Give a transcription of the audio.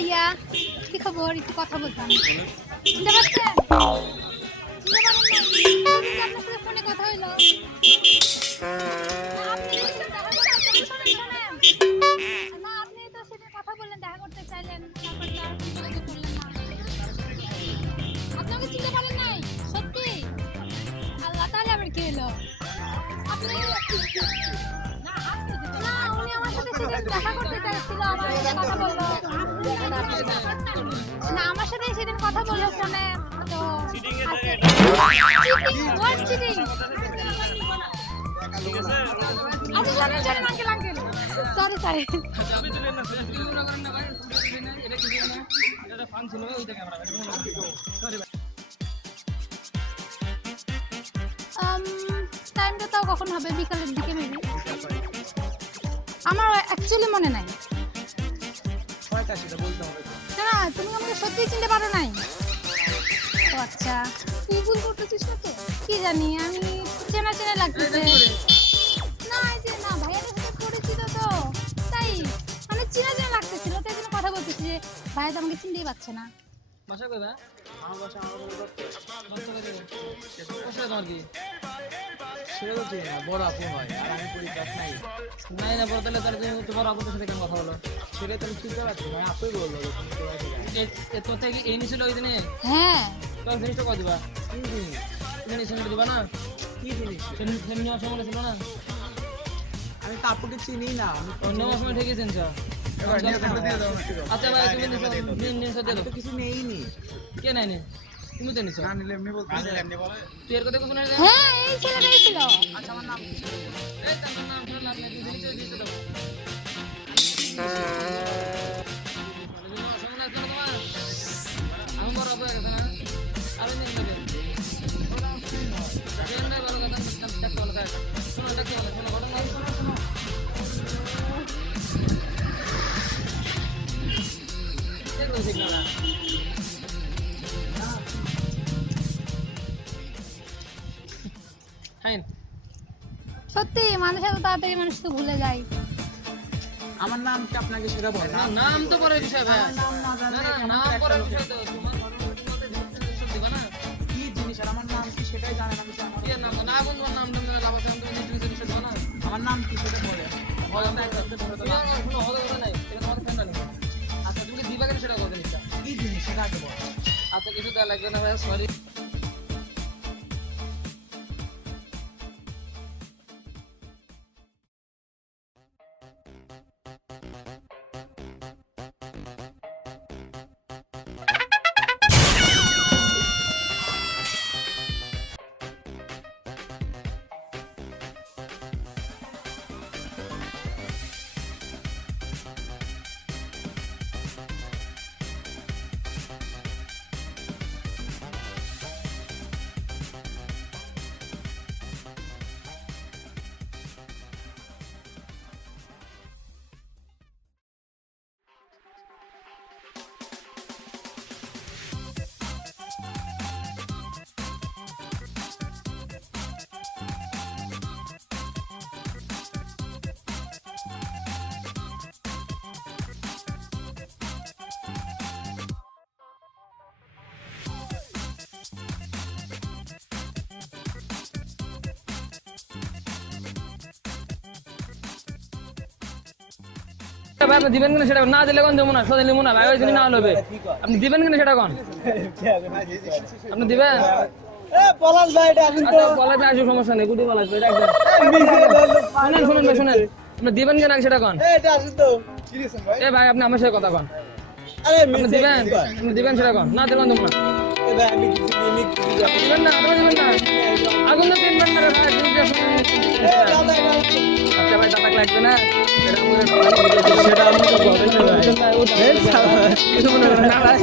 ভাইয়া, কি খবর? একটু কথা বলতাম। চিনতে পারছেন? চিনতে পারেন নাই? সেদিন যে আপনার সাথে ফোনে কথা হইলো। না, আপনি বলছেন দেখা করতে চাইলেন, শোনেন, শোনেন। না, আপনি তো সেদিন কথা বললেন, দেখা করতে চাইলেন, তারপর তো আর যোগাযোগ করলেন না। আপনি আমাকে চিনতে পারেন নাই? সত্যি? আল্লাহ, তাহলে আবার কি হলো? আপনি না, উনি আমার সাথে সেদিন দেখা করতে চাইছিল, আমার সাথে কথা বললো। না, আমার সাথে সেদিন কথা বললো ফোনে। তো আজকে হোয়াট চিটিং? আচ্ছা, শোনেন, শোনেন, আঙ্কেল, আঙ্কেল, সরি, সরি। টাইমটা তাও কখন হবে? বিকালের দিকে মেবি। আমার অ্যাকচুয়ালি মনে নাই। না, তুমি আমাকে সত্যিই চিনতে পারো নাই? ও আচ্ছা, তুই ভুল করতেছিস না তো? কি জানি, আমি চেনা চেনা লাগতেছে। না, এই যে না, ভাইয়ার সাথে পরিচিত তো, তাই মানে চেনা চেনা লাগতেছিল, তাই জন্য কথা বলতেছি যে ভাইয়া তো আমাকে চিনতেই পারছে না। বাসা কোথায়? আমার বাসা বাসা কোথায় তোমার কি? সেটা তো ঠিক না, বড় আপু হয় আর আমি করি ক্লাস নাই। নাই না বড়, তাহলে তুমি তোমার আপুর সাথে কেন কথা বলো? সেটা তো আমি চিনতে পারছি না, আপুই বললো যে তুমি কোথায় থেকে। তোর থেকে এই নিছিল ওই দিনে? হ্যাঁ। তোর জিনিসটা কত দিবা? কি জিনিস? তুমি জিনিস দিবা না? কি জিনিস? সেদিন নেওয়ার সময় ছিল না? আমি তো আপুকে চিনি না, আমি নেওয়ার সময় ঠিকই চিনছ। আচ্ছা ভাই, তুমি নিছো দিয়ে দাও। কিছু নেইনি। কে নেয়নি? তুমি তো নিছো। না নিলে এমনি বলতে এমনি বলে। তুই এর কথা কিছু নাই? হ্যাঁ, এই ছেলেটাই ছিল। আচ্ছা, আমার নাম কি? এই তোমার নাম শুনলাম না, তুমি জিনিস দিতে দাও। আমি বড় আপু গেছে না? আমি নিয়ে নেবে। ভালো কথা দেখতে ভালো থাকে। শোনো, দেখতে ভালো, শোনো ঘটনা, শোনো শোনো। সত্যি, মানুষ এত তাড়াতাড়ি মানুষ তো ভুলে যায়। আমার নাম কি আপনাকে সেটা বল? না, নাম তো পরের বিষয় ভাই। না না, নাম পরের বিষয় তো। তোমার দিবা না কি জিনিস, আর আমার নাম কি সেটাই জানেন। আমি তো আমার নাম না বন্ধু, নাম তুমি লাভ আছে, তুমি নিজ জিনিস দিবা না। আমার নাম কি সেটা বলে বল। আমরা একসাথে ধরে তো কোনো হলো নাই, এটা তোমার ফ্রেন্ড না। আচ্ছা, তুমি দিবা কেন সেটা বলতে নিচ্ছা? কি জিনিস সেটা আগে বল। আচ্ছা, কিছু দেওয়া লাগবে না ভাই, সরি। ভাই, আপনি দিবেন কিনা সেটা না দিলে কোন দেবো না, সোজা নিবো না ভাই, ওই জন্য না হলে আপনি দিবেন কিনা সেটা কোন? আপনি দিবেন? পলাশ ভাই, এটা আসুন তো। পলাশ ভাই আসুন, সমস্যা নেই, গুটি পলাশ ভাই, রাখবেন। শুনেন শুনেন ভাই, শুনেন, আপনি দিবেন কিনা সেটা কোন? এটা আসুন তো। এ ভাই, আপনি আমার সাথে কথা কোন। আপনি দিবেন, আপনি দিবেন সেটা কোন? না দিবেন দেবো না। দিবেন না, আপনি দিবেন না। আগুন তো তিন ঘন্টা ভাই, আচ্ছা ভাই, টাকা লাগবে না। সেটা আমি তো বলেন না ভাই।